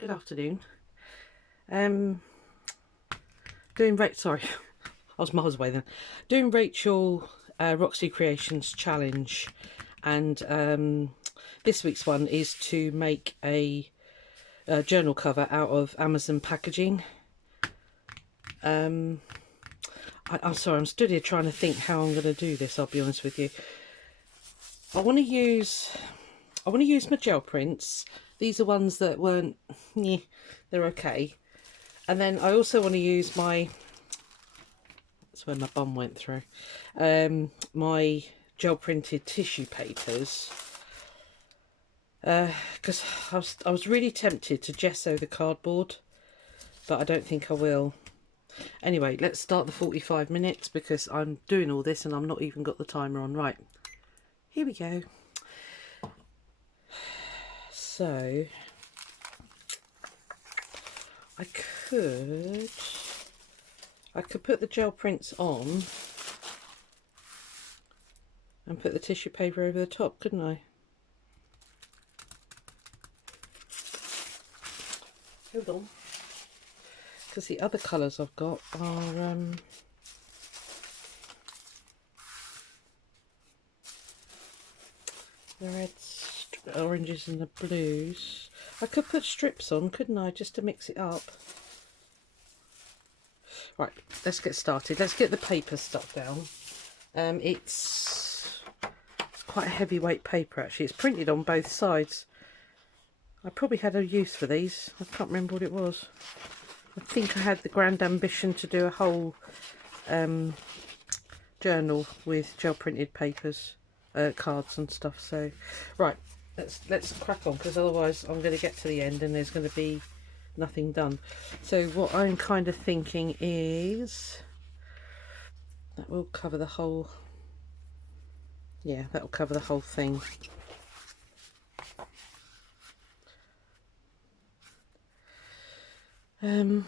Good afternoon. Um, doing sorry, I was miles away then. Doing Rachel Roxy Creations challenge, and this week's one is to make a journal cover out of Amazon packaging. I'm sorry, I'm stood here trying to think how I'm going to do this. I'll be honest with you. I want to use my gel prints. These are ones that weren't, they're okay. And then I also want to use my, that's where my bum went through, my gel printed tissue papers. Because I was really tempted to gesso the cardboard, but I don't think I will. Anyway, let's start the 45 minutes because I'm doing all this and I'm not even got the timer on. Right, here we go. So I could put the gel prints on and put the tissue paper over the top, couldn't I? Hold on, because the other colours I've got are the reds, oranges and the blues. I could put strips on, couldn't I, just to mix it up. Right, let's get started. Let's get the paper stuff down. It's quite a heavyweight paper actually. It's printed on both sides. I probably had a use for these. I can't remember what it was. I think I had the grand ambition to do a whole journal with gel printed papers, cards and stuff. So right, let's crack on, because otherwise I'm going to get to the end and there's going to be nothing done. So what I'm kind of thinking is that will cover the whole, yeah, that'll cover the whole thing. I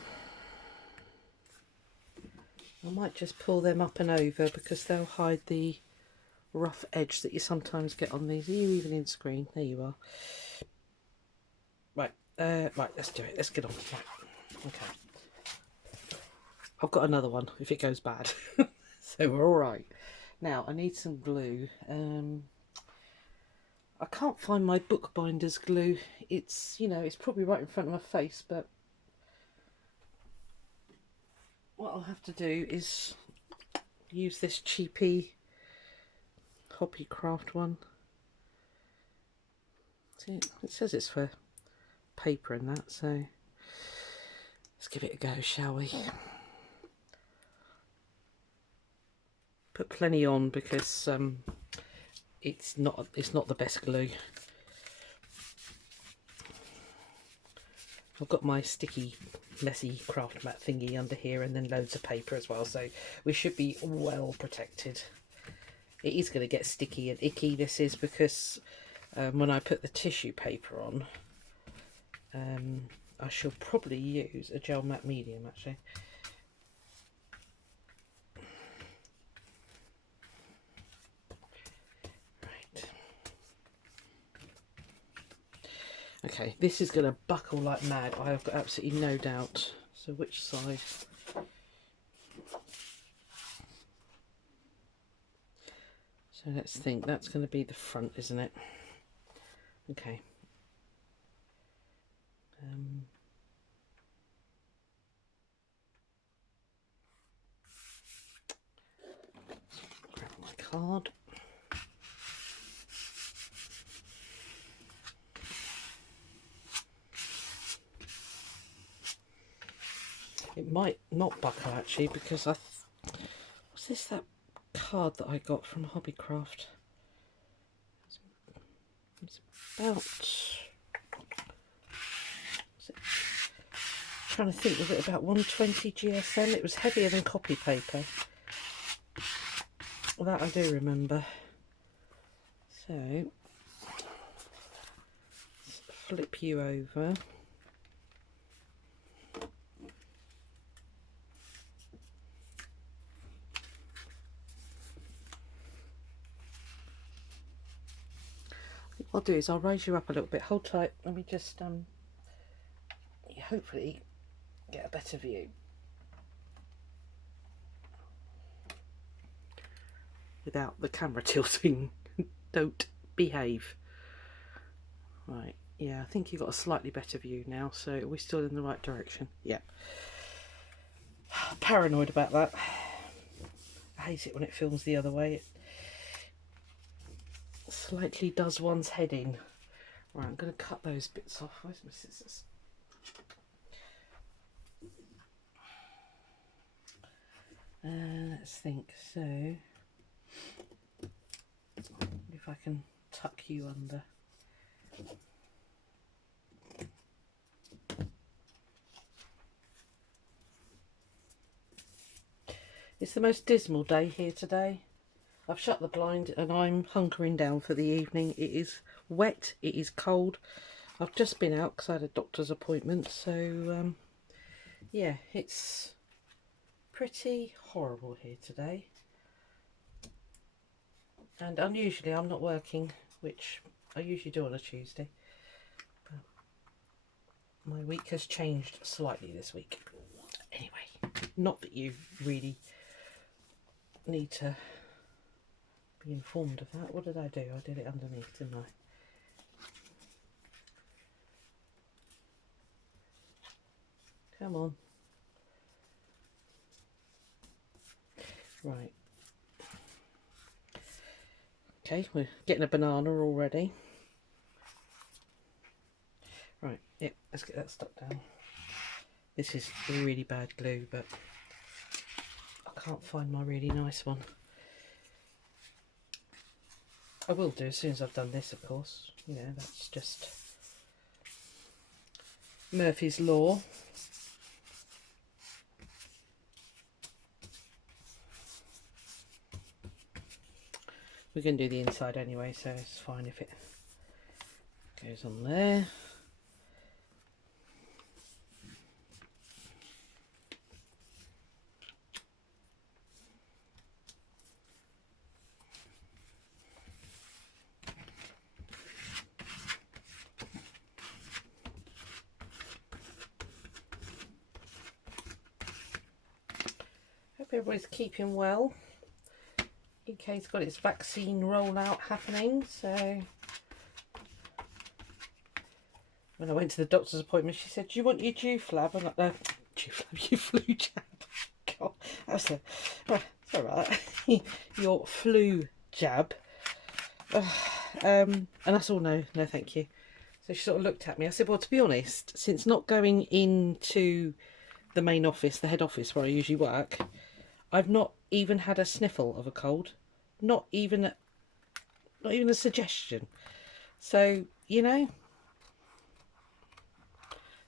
might just pull them up and over because they'll hide the rough edge that you sometimes get on these. Are you even in screen? There you are. Right, right, let's do it. Let's get on. Right. Okay. I've got another one if it goes bad. So we're all right. Now I need some glue. I can't find my bookbinder's glue. It's, you know, it's probably right in front of my face, but what I'll have to do is use this cheapy Hobbycraft one. See, it says it's for paper and that, so let's give it a go, shall we? Put plenty on because it's not the best glue. I've got my sticky messy craft mat thingy under here and then loads of paper as well, so we should be well protected. It is going to get sticky and icky, this is, because when I put the tissue paper on, I shall probably use a gel matte medium actually. Right. Okay, this is going to buckle like mad, I have got absolutely no doubt. So which side? So let's think, that's going to be the front, isn't it? Okay. Grab my card. It might not buckle actually, because was this that card that I got from Hobbycraft? It's about, trying to think, was it about 120 GSM? It was heavier than copy paper. That I do remember. So let's flip you over. What I'll do is I'll raise you up a little bit. Hold tight. Let me just you hopefully get a better view. Without the camera tilting. Don't behave. Right, yeah, I think you've got a slightly better view now, so are we still in the right direction? Yeah. Paranoid about that. I hate it when it films the other way. It slightly does one's head in. Right, I'm going to cut those bits off. Where's my scissors? Let's think. So, if I can tuck you under. It's the most dismal day here today. I've shut the blind and I'm hunkering down for the evening. It is wet, it is cold. I've just been out because I had a doctor's appointment, so yeah, it's pretty horrible here today. And unusually I'm not working, which I usually do on a Tuesday. But my week has changed slightly this week. Anyway, not that you really need to be informed of that. What did I do? I did it underneath, didn't I? Come on. Right. Okay, we're getting a banana already. Right, yep, let's get that stuck down. This is really bad glue, but I can't find my really nice one. I will do as soon as I've done this, of course. You know, that's just Murphy's Law. We're going to do the inside anyway, so it's fine if it goes on there. Hope everybody's keeping well. UK's got its vaccine rollout happening, so when I went to the doctor's appointment, she said, "Do you want your Duflab?" And your flu jab. God, that's it's all right. Your flu jab. And that's all. No, thank you. So she sort of looked at me. I said, "Well, to be honest, since not going into the main office, the head office where I usually work, I've not even had a sniffle of a cold, not even a suggestion. So, you know,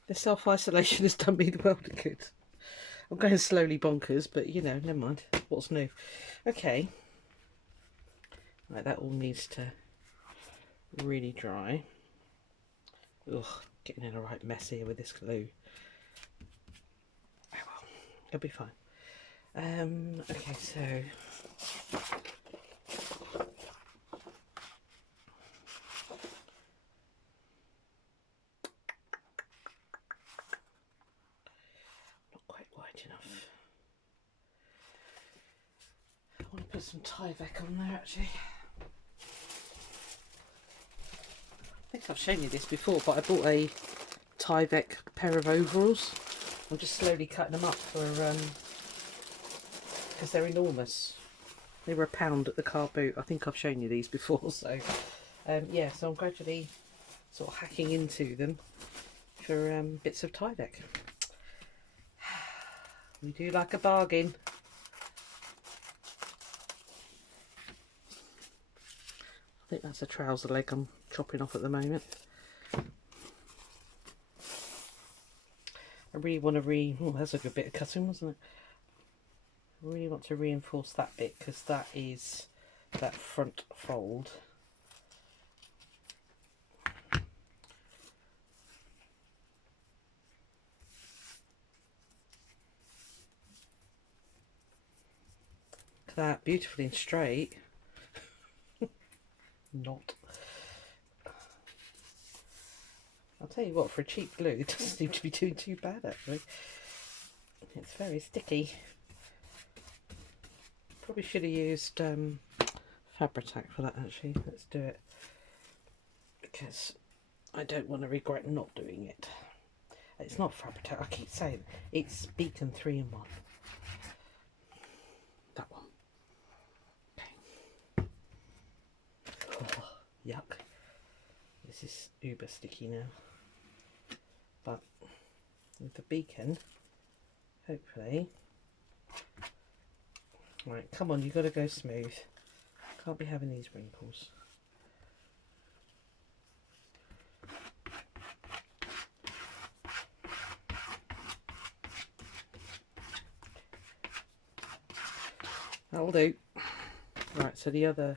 the self-isolation has done me the world of good. I'm going slowly bonkers, but you know, never mind. What's new? Okay. Right, that all needs to really dry. Ugh, getting in a right mess here with this glue. Oh well, it'll be fine. Okay, so not quite wide enough. I want to put some Tyvek on there actually. I think I've shown you this before, but I bought a Tyvek pair of overalls. I'm just slowly cutting them up for because they're enormous. They were £1 at the car boot. I think I've shown you these before, so yeah, so I'm gradually sort of hacking into them for bits of Tyvek. We do like a bargain. I think that's a trouser leg I'm chopping off at the moment. I really want to oh, that's a good bit of cutting, wasn't it? I really want to reinforce that bit because that is that front fold. Look at that, beautifully and straight. Not. I'll tell you what, for a cheap glue, it doesn't seem to be doing too bad actually. It's very sticky. Probably should have used Fabri-Tac for that actually. Let's do it, because I don't want to regret not doing it. It's not Fabri-Tac, I keep saying it's Beacon 3-in-1. That one. Okay. Oh, yuck. This is uber sticky now. But with the Beacon, hopefully. Right, come on, you've got to go smooth. Can't be having these wrinkles. That'll do. Right, so the other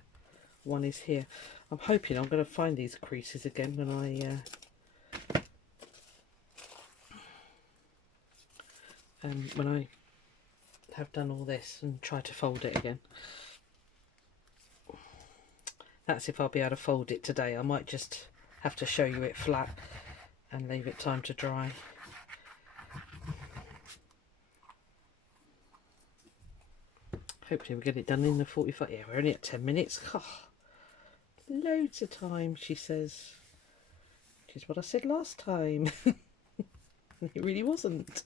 one is here. I'm hoping I'm going to find these creases again when I have done all this and try to fold it again. That's if I'll be able to fold it today. I might just have to show you it flat and leave it time to dry. Hopefully we'll get it done in the 45. Yeah, we're only at 10 minutes. Oh, loads of time, she says. Which is what I said last time. It really wasn't.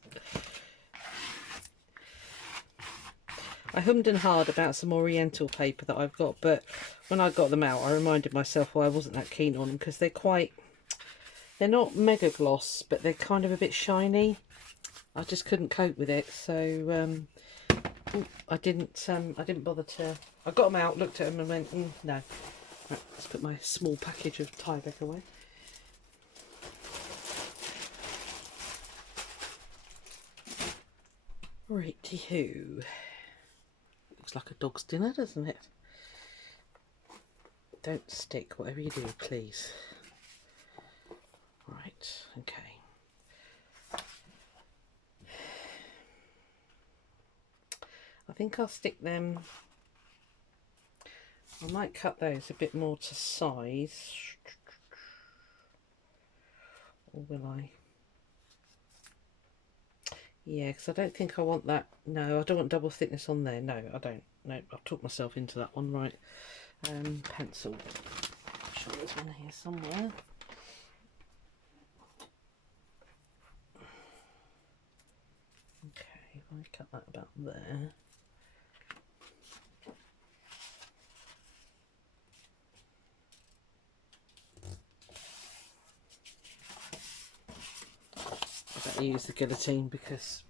I hummed and hawed about some Oriental paper that I've got, but when I got them out I reminded myself why I wasn't that keen on them, because they're not mega gloss, but they're kind of a bit shiny. I just couldn't cope with it, so I didn't bother to. I got them out, looked at them and went, no. Right, let's put my small package of Tyvek away. Righty-hoo. Looks like a dog's dinner, doesn't it? Don't stick, whatever you do, please. Right, okay. I think I'll stick them. I might cut those a bit more to size. Or will I? Yeah, because I don't think I want that. No, I don't want double thickness on there. No, I don't. No, I've talked myself into that one. Right. Pencil. I'm sure there's one here somewhere. Okay, if I cut that about there. I better use the guillotine because,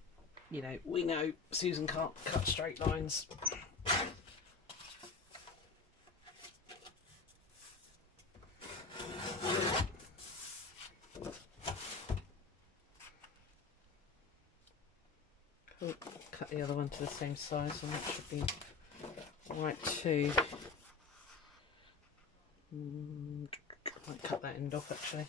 you know, we know Susan can't cut straight lines. Cool. Cut the other one to the same size, and that should be right too. Might cut that end off actually.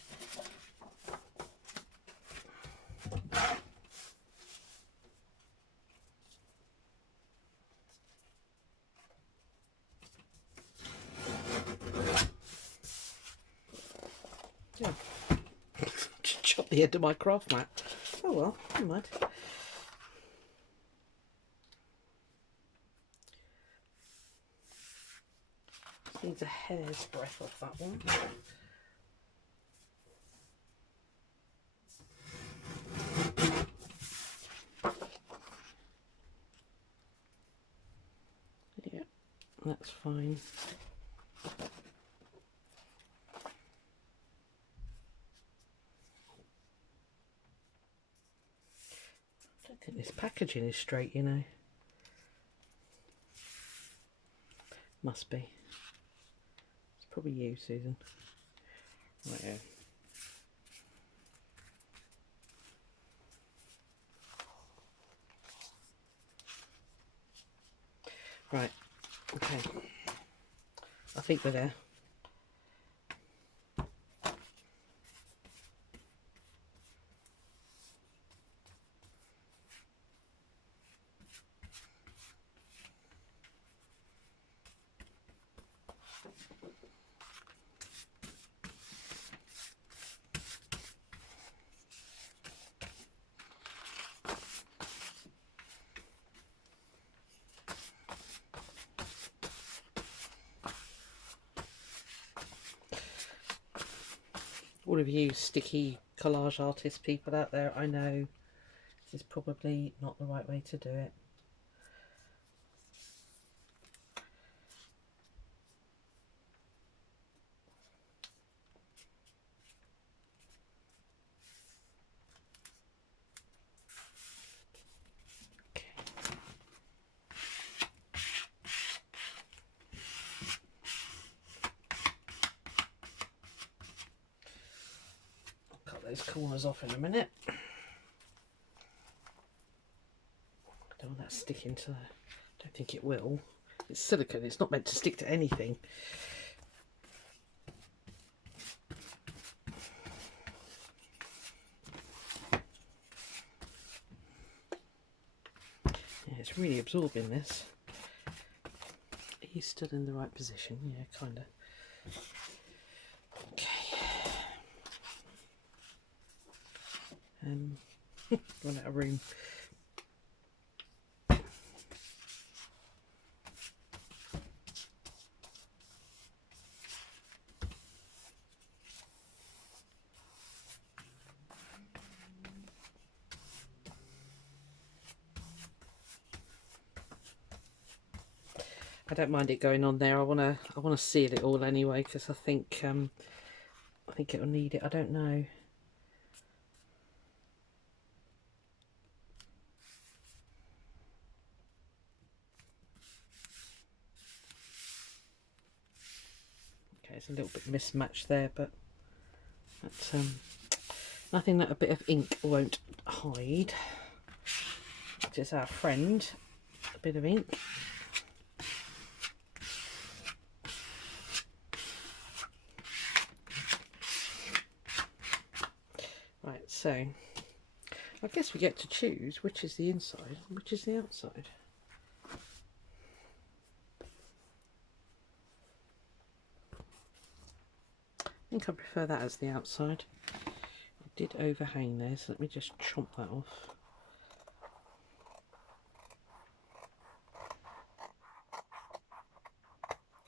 Yeah. Chop the end of my craft mat. Oh well, never mind. Just needs a hair's breadth off that one. Yeah, that's fine. I don't think this packaging is straight, you know. Must be. It's probably you, Susan. Right here. Right, okay. I think we're there. all of you sticky collage artist people out there, I know this is probably not the right way to do it. Cut those corners off in a minute. Don't want that sticking to, I don't think it will. It's silicone, it's not meant to stick to anything. Yeah, it's really absorbing this. He's still in the right position, yeah, kind of. Okay. Run out of room. I don't mind it going on there. I wanna seal it all anyway, because I think it'll need it. I don't know. Okay, it's a little bit mismatched there, but that's nothing that a bit of ink won't hide. Just our friend, a bit of ink. Right, so I guess we get to choose which is the inside and which is the outside. I think I prefer that as the outside. It did overhang there, so let me just chomp that off.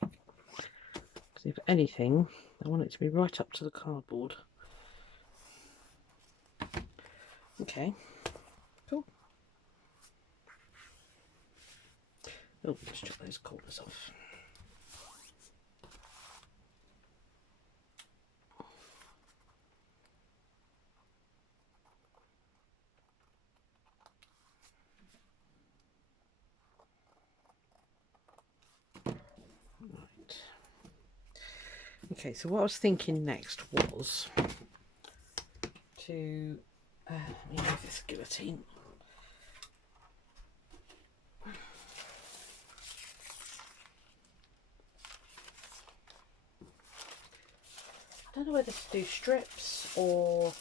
Because if anything, I want it to be right up to the cardboard. Okay, cool. Oh, let's chop those corners off. Right. Okay, so what I was thinking next was to let me move this guillotine. I don't know whether to do strips or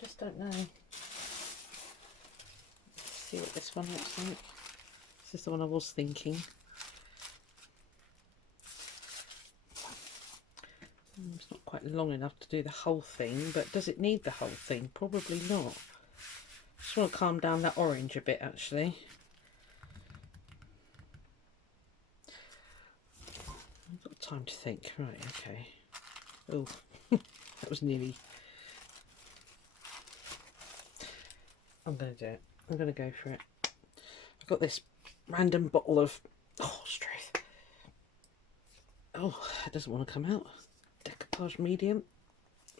just don't know. Let's see what this one looks like. This is the one I was thinking. It's not quite long enough to do the whole thing, but does it need the whole thing? Probably not. Just want to calm down that orange a bit, actually. I've got time to think. Right, okay. Oh, that was nearly... I'm going to do it. I'm going to go for it. I've got this random bottle of... Oh, stress. Oh, it doesn't want to come out. Decoupage medium,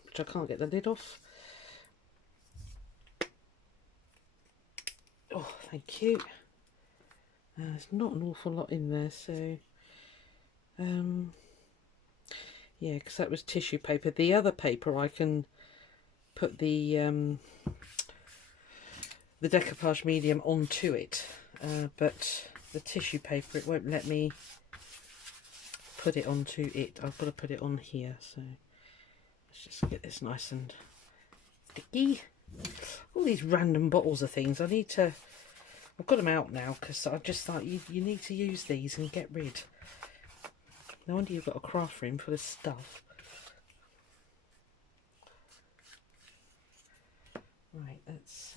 which I can't get the lid off. Oh, thank you. There's not an awful lot in there, so yeah, because that was tissue paper. The other paper I can put the decoupage medium onto it, but the tissue paper, it won't let me put it onto it. I've got to put it on here, so let's just get this nice and sticky. All these random bottles of things, I need to, I've got them out now because I just thought you need to use these and get rid. No wonder you've got a craft room full of stuff. Right, let's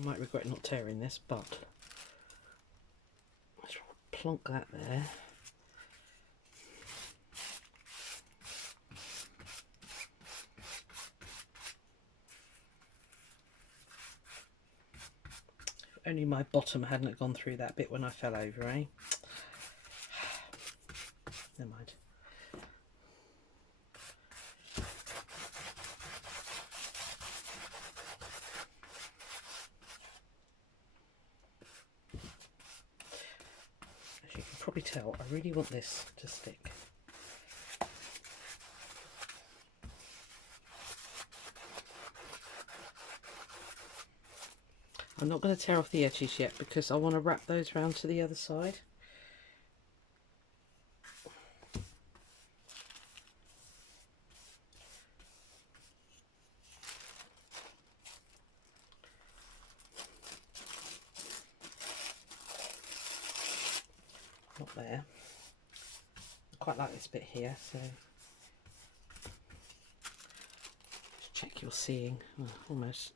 I might regret not tearing this, but let's plonk that there. If only my bottom hadn't gone through that bit when I fell over, eh? Never mind. As you can probably tell, I really want this to stick. I'm not going to tear off the edges yet because I want to wrap those round to the other side. Not there. I quite like this bit here, so just check you're seeing. Oh, almost.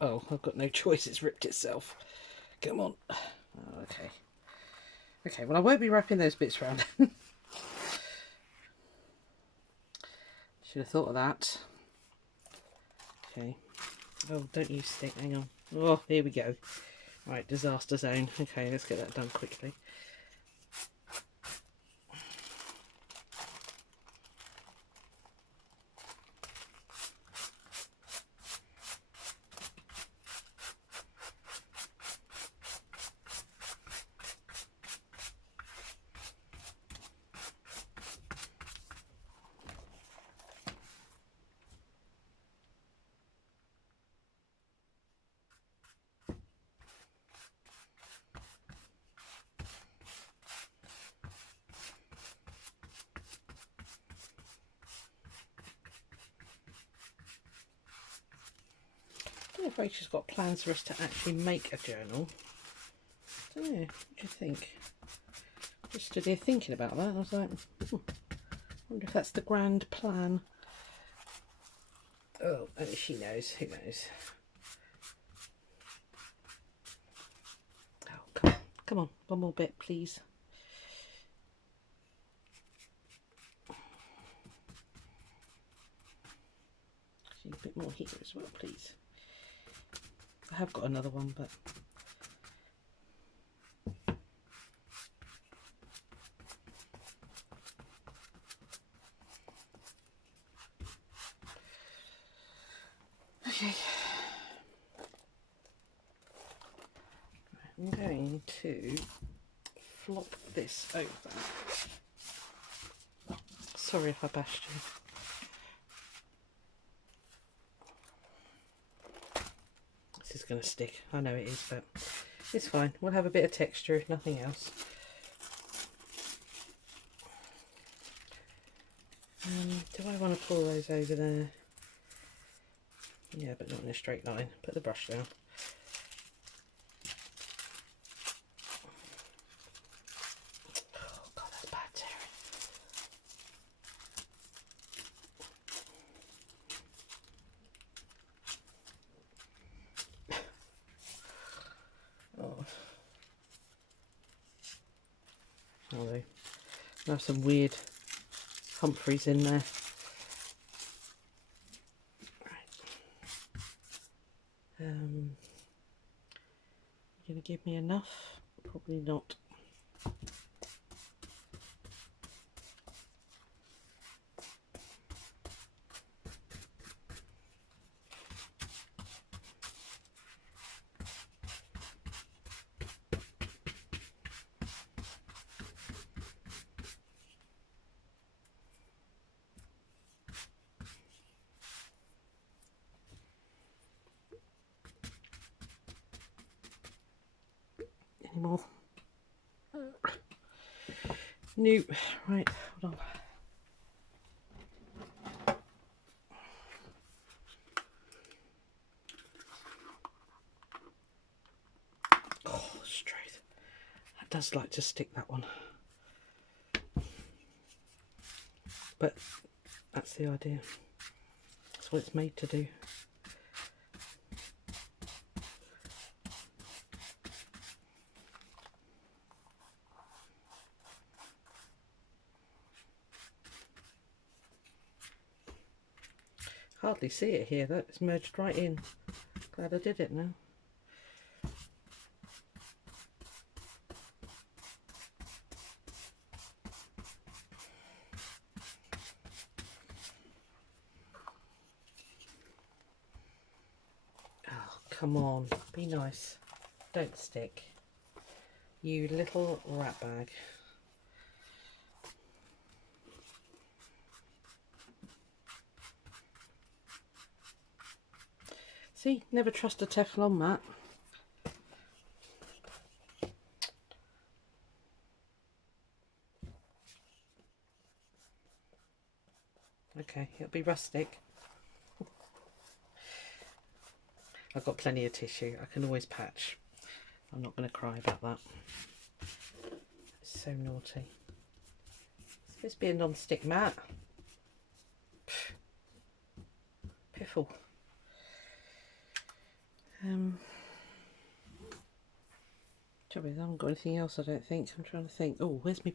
Oh, I've got no choice, it's ripped itself. Come on. Oh, okay. Okay, well I won't be wrapping those bits round. Should have thought of that. Okay. Oh, don't use stick, hang on. Oh, here we go. Right, disaster zone. Okay, let's get that done quickly. I don't know if Rachel's got plans for us to actually make a journal. I don't know, what do you think? Just stood here thinking about that. I was like, I wonder if that's the grand plan. Oh, only she knows. Who knows? Oh, come on. Come on. One more bit, please. A bit more here as well, please. I have got another one, but... Okay. I'm going to flop this over. Sorry if I bashed you. This is going to stick. I know it is, but it's fine. We'll have a bit of texture if nothing else. Do I want to pull those over there? Yeah, but not in a straight line. Put the brush down. Oh God, that's bad tearing. Oh. Oh, they have some weird Humphreys in there. You gonna give me enough? Probably not. Anymore? No. Right, hold on. Oh, straight. That does like to stick, that one. But that's the idea. That's what it's made to do. Hardly see it here, though. It's merged right in. Glad I did it now. Oh, come on. Be nice. Don't stick. You little rat bag. See, never trust a Teflon mat. Okay, it'll be rustic. I've got plenty of tissue. I can always patch. I'm not going to cry about that. It's so naughty. It's supposed to be a non-stick mat. Piffle. Trouble is, I haven't got anything else, I don't think. I'm trying to think. Oh, where's me?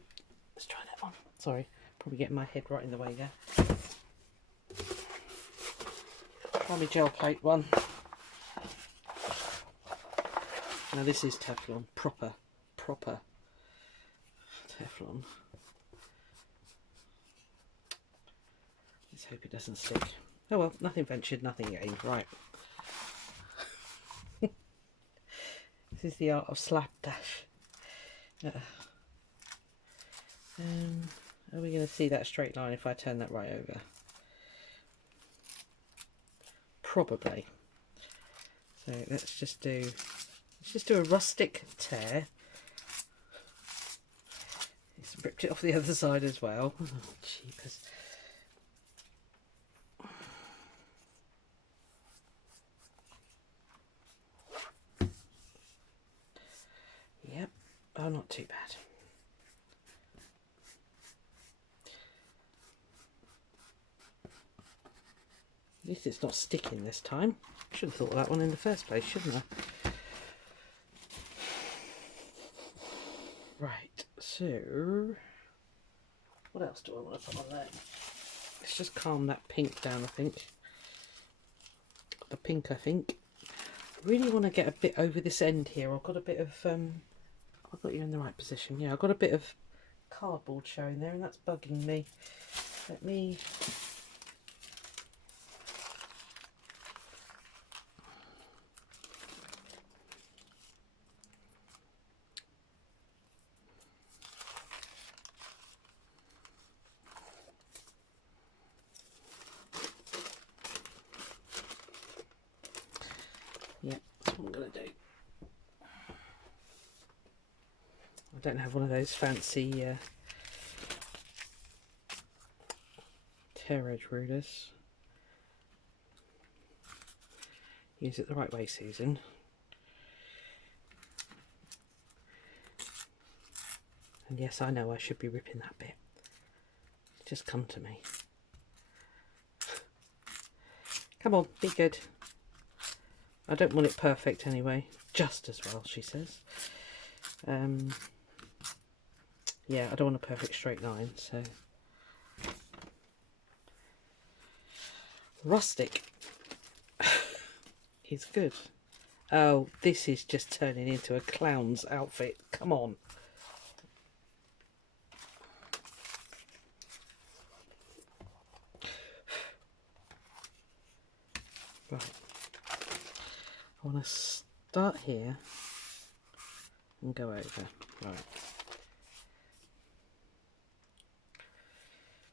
Let's try that one. Sorry, probably getting my head right in the way there. Try my gel plate one. Now this is Teflon, proper Teflon. Let's hope it doesn't stick. Oh well, nothing ventured, nothing gained. Right. This is the art of slapdash. Are we going to see that straight line if I turn that right over? Probably. So let's just do a rustic tear. It's ripped it off the other side as well. Oh, jeepers. Yep. Oh, not too bad. At least it's not sticking this time. Should have thought of that one in the first place, shouldn't I? Right, so what else do I want to put on there? Let's just calm that pink down, I think. The pink, I think. I really want to get a bit over this end here. I've got a bit of, I've got you in the right position. Yeah, I've got a bit of cardboard showing there and that's bugging me. Let me... Yeah, that's what I'm going to do. I don't have one of those fancy tear edge rulers. Use it the right way, Susan. And yes, I know I should be ripping that bit. Just come to me. Come on, be good. I don't want it perfect anyway. Just as well, she says. Yeah, I don't want a perfect straight line, so... Rustic is good. Oh, this is just turning into a clown's outfit. Come on. Right. I want to start here and go over. Right.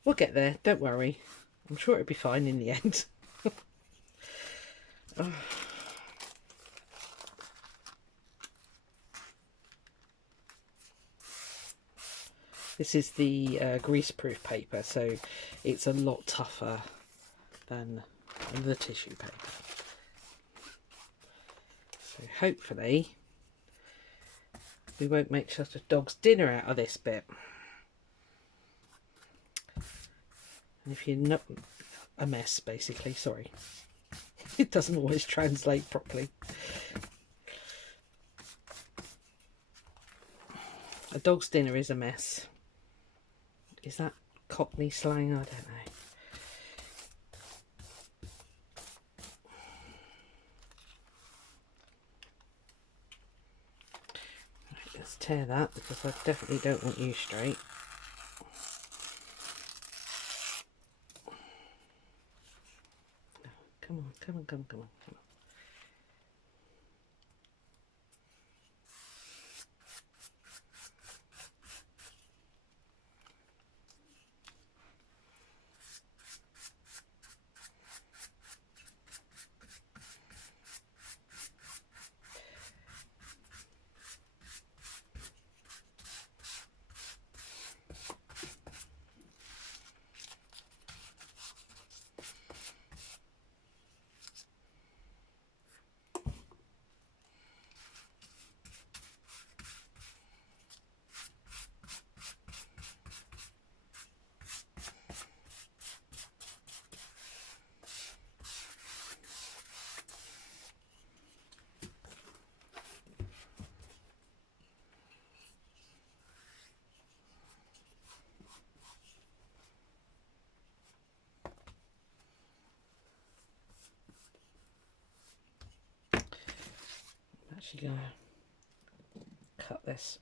We'll get there, don't worry. I'm sure it'll be fine in the end. Oh. This is the greaseproof paper, so it's a lot tougher than the tissue paper. So hopefully we won't make such a dog's dinner out of this bit. And if you're not a mess, basically, sorry. It doesn't always translate properly. A dog's dinner is a mess. Is that Cockney slang? I don't know. tear that because I definitely don't want you straight. Come on, come on, come on, come on, come on. I'm actually going to cut this.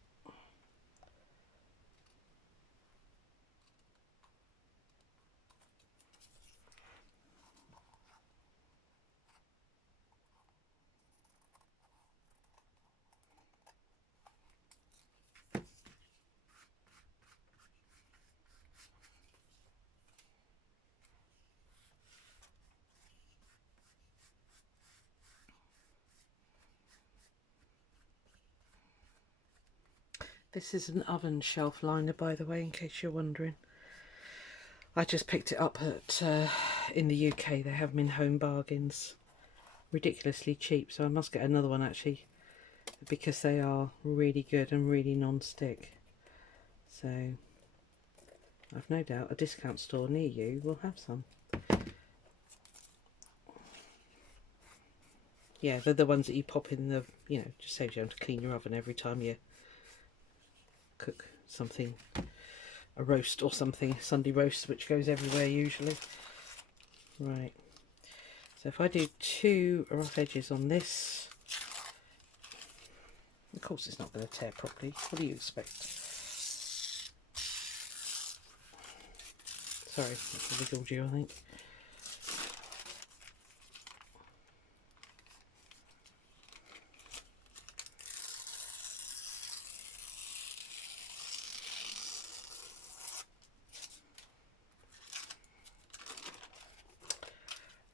This is an oven shelf liner, by the way, in case you're wondering. I just picked it up at in the UK. They have them in Home Bargains, ridiculously cheap. So I must get another one actually, because they are really good and really non-stick. So I've no doubt a discount store near you will have some. Yeah, they're the ones that you pop in the, you know, just saves you having to clean your oven every time you cook something, a roast or something, Sunday roast, which goes everywhere usually. Right, so if I do 2 rough edges on this, of course it's not going to tear properly. What do you expect? Sorry, that's wiggled you, I think.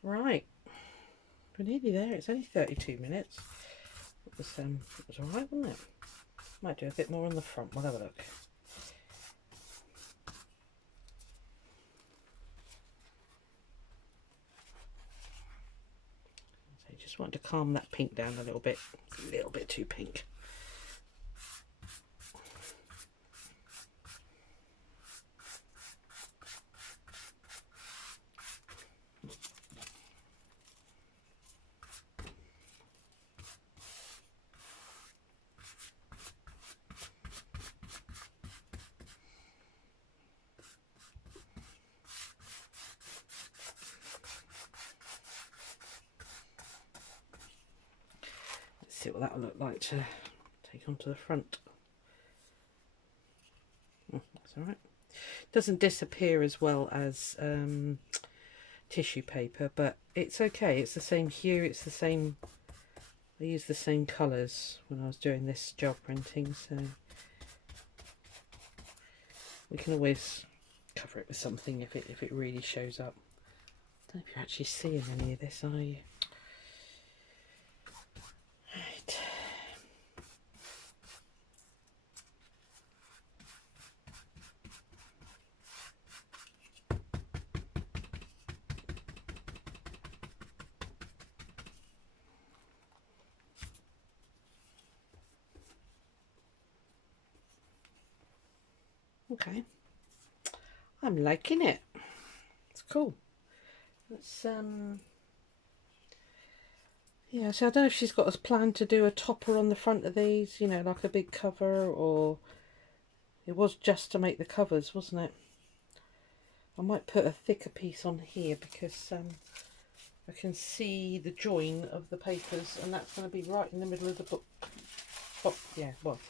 Right, we're nearly there. It's only 32 minutes. It was alright, wasn't it? Might do a bit more on the front. We'll have a look. So you just want to calm that pink down a little bit. It's a little bit too pink. See what that will look like to take onto the front. That's alright. Doesn't disappear as well as tissue paper, but it's okay. It's the same hue, it's the same, I used the same colours when I was doing this gel printing, so we can always cover it with something if it really shows up. I don't know if you're actually seeing any of this, are you? Right. Okay, I'm liking it. It's cool. Let's yeah, so I don't know if she's got a plan to do a topper on the front of these, you know, like a big cover, or it was just to make the covers, wasn't it? I might put a thicker piece on here because I can see the join of the papers, and that's going to be right in the middle of the book. Oh, yeah, well,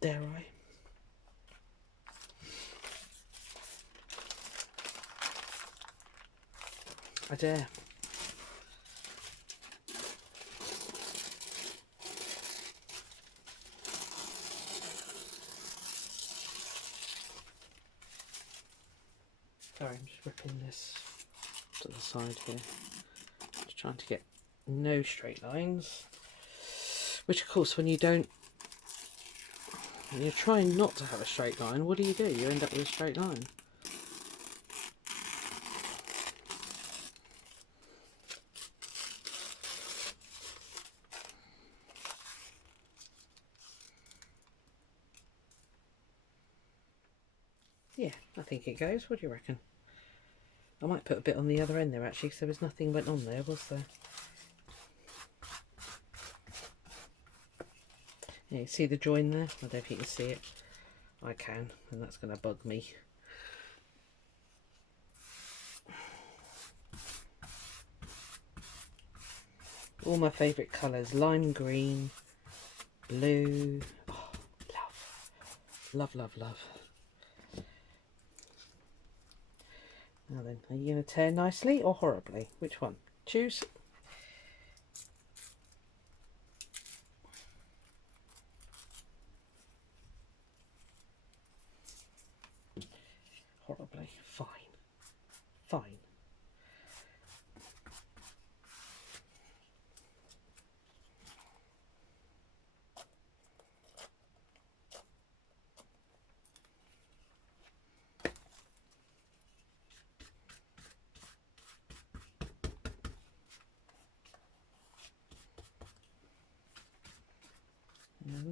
Dare I? I dare. Sorry, I'm just ripping this to the side here. Just trying to get no straight lines. Which of course when you're trying not to have a straight line, what do? You end up with a straight line. Yeah, I think it goes. What do you reckon? I might put a bit on the other end there actually, because there was nothing went on there, was there? Yeah, you see the join there? I don't know if you can see it. I can, and that's going to bug me. All my favourite colours: lime green, blue. Oh, love, love, love, love. Now then, are you going to tear nicely or horribly? Which one? Choose. Horribly. Fine. Fine.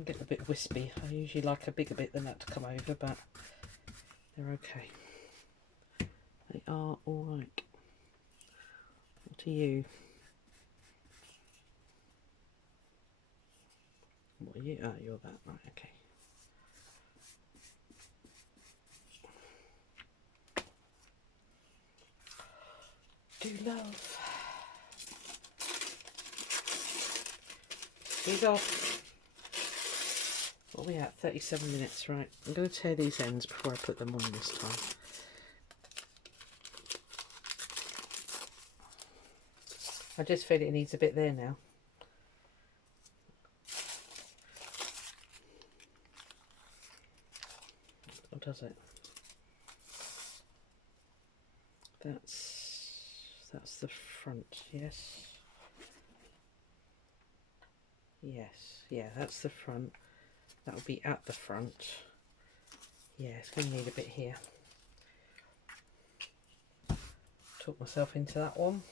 Get a bit wispy. I usually like a bigger bit than that to come over, but they're okay. They are alright. What are you? What are you? Oh, you're that. Right, okay. Do love. He's off. What are we at? 37 minutes, right. I'm going to tear these ends before I put them on this time. I just feel it needs a bit there now. Or does it? That's the front, yes. Yes, yeah, that's the front. That'll be at the front. Yeah, it's going to need a bit here. Talk myself into that one.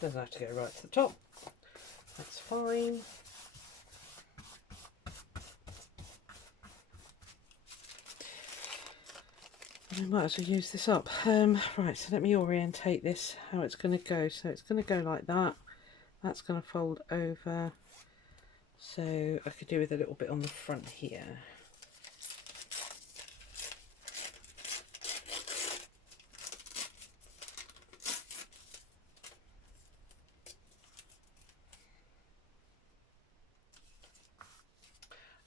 Doesn't have to go right to the top. That's fine. I might as well use this up. Right, so let me orientate this, how it's going to go. So it's going to go like that. That's going to fold over. So I could do with a little bit on the front here.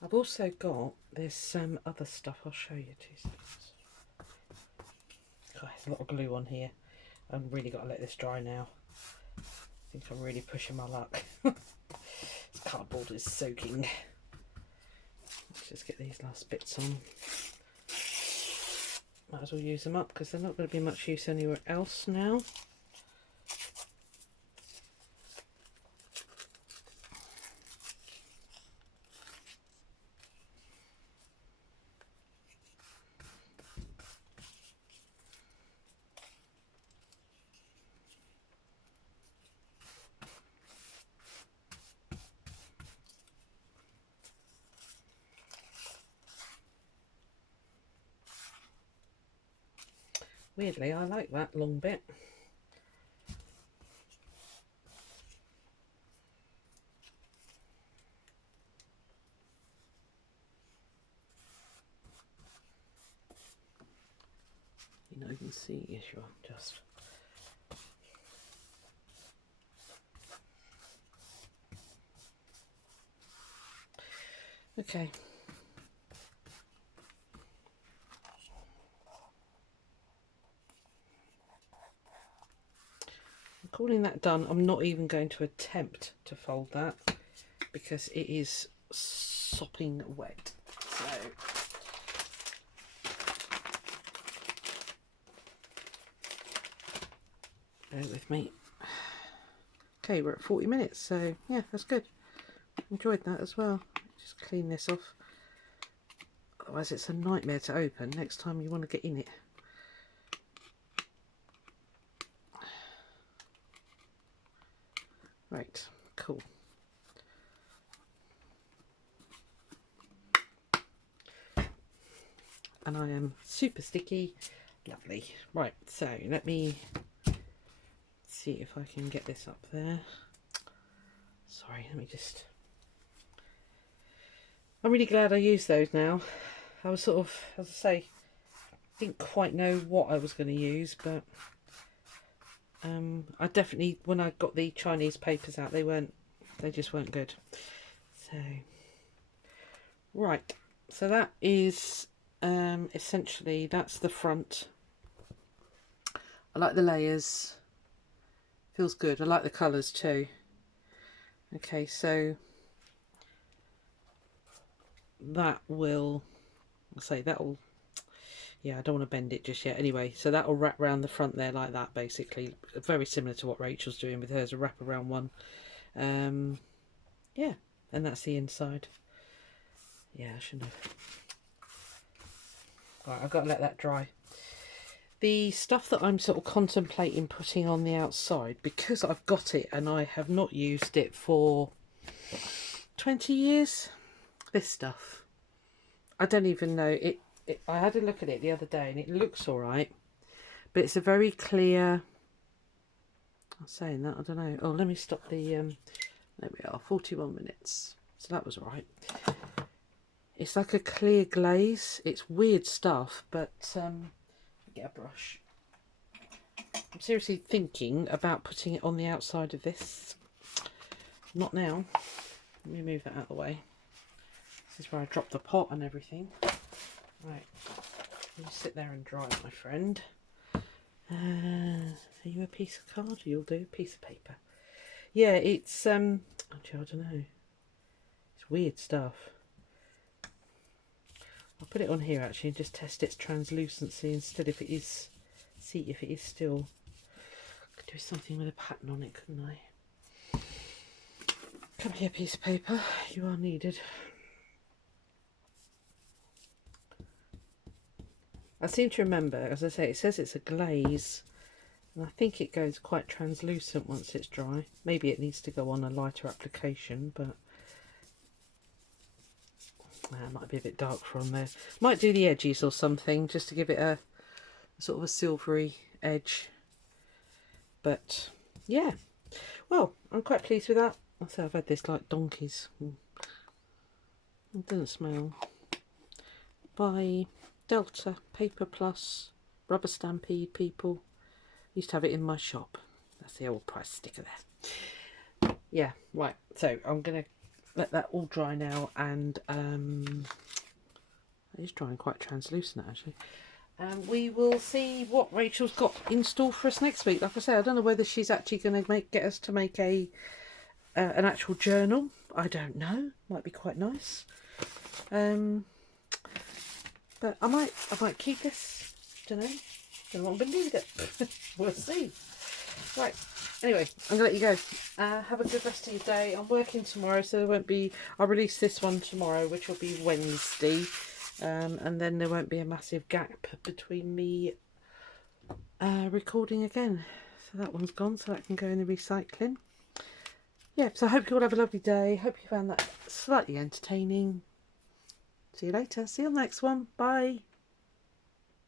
I've also got this other stuff. I'll show you 2 seconds. God, there's a lot of glue on here. I've really got to let this dry now. I think I'm really pushing my luck. This cardboard is soaking. Let's just get these last bits on. Might as well use them up because they're not going to be much use anywhere else now. Weirdly, I like that long bit. You know, you can see, yes, you're just Okay. Calling that done. I'm not even going to attempt to fold that because it is sopping wet. So bear with me. Okay, we're at 40 minutes, so yeah, that's good. Enjoyed that as well. Just clean this off. Otherwise it's a nightmare to open next time you want to get in it. Right, cool. And I am super sticky. Lovely. Right, so let me see if I can get this up there. Sorry, let me just... I'm really glad I used those now. I was sort of, as I say, didn't quite know what I was going to use, but I definitely, when I got the Chinese papers out, they just weren't good. So, right, so that is essentially, that's the front. I like the layers, feels good. I like the colours too. Okay, so that will, I'll say that'll, yeah, I don't want to bend it just yet. Anyway, so that'll wrap around the front there like that, basically. Very similar to what Rachel's doing with hers, a wrap around one. Yeah, and that's the inside. Yeah, I shouldn't have. Right, I've got to let that dry. The stuff that I'm sort of contemplating putting on the outside, because I've got it and I have not used it for 20 years, this stuff. I don't even know. I had a look at it the other day and it looks alright, but it's a very clear... I'm saying that, I don't know. Oh, let me stop the... there we are, 41 minutes. So that was alright. It's like a clear glaze. It's weird stuff, but... get a brush. I'm seriously thinking about putting it on the outside of this. Not now. Let me move that out of the way. This is where I dropped the pot and everything. Right. You sit there and dry, my friend. Are you a piece of card? You'll do a piece of paper. Yeah, it's actually, I don't know. It's weird stuff. I'll put it on here actually and just test its translucency instead if it is, see if it is still. I could do something with a pattern on it, couldn't I? Come here, piece of paper, you are needed. I seem to remember, as I say, it says it's a glaze, and I think it goes quite translucent once it's dry. Maybe it needs to go on a lighter application, but it might be a bit dark from there. Might do the edges or something, just to give it a sort of a silvery edge. But yeah, well, I'm quite pleased with that. I say I've had this like donkeys. It doesn't smell. By Delta Paper Plus Rubber Stampede people. Used to have it in my shop. That's the old price sticker there. Yeah, right. So I'm gonna let that all dry now, and it is drying quite translucent actually. We will see what Rachel's got in store for us next week. Like I say, I don't know whether she's actually going to get us to make a an actual journal. I don't know. Might be quite nice. But I might keep this. Don't know what I'm going to do with it. We'll see. Right. Anyway, I'm going to let you go. Have a good rest of your day. I'm working tomorrow, so there won't be... I'll release this one tomorrow, which will be Wednesday. And then there won't be a massive gap between me recording again. So that one's gone, so that can go in the recycling. Yeah, so I hope you all have a lovely day. Hope you found that slightly entertaining. See you later. See you on the next one. Bye.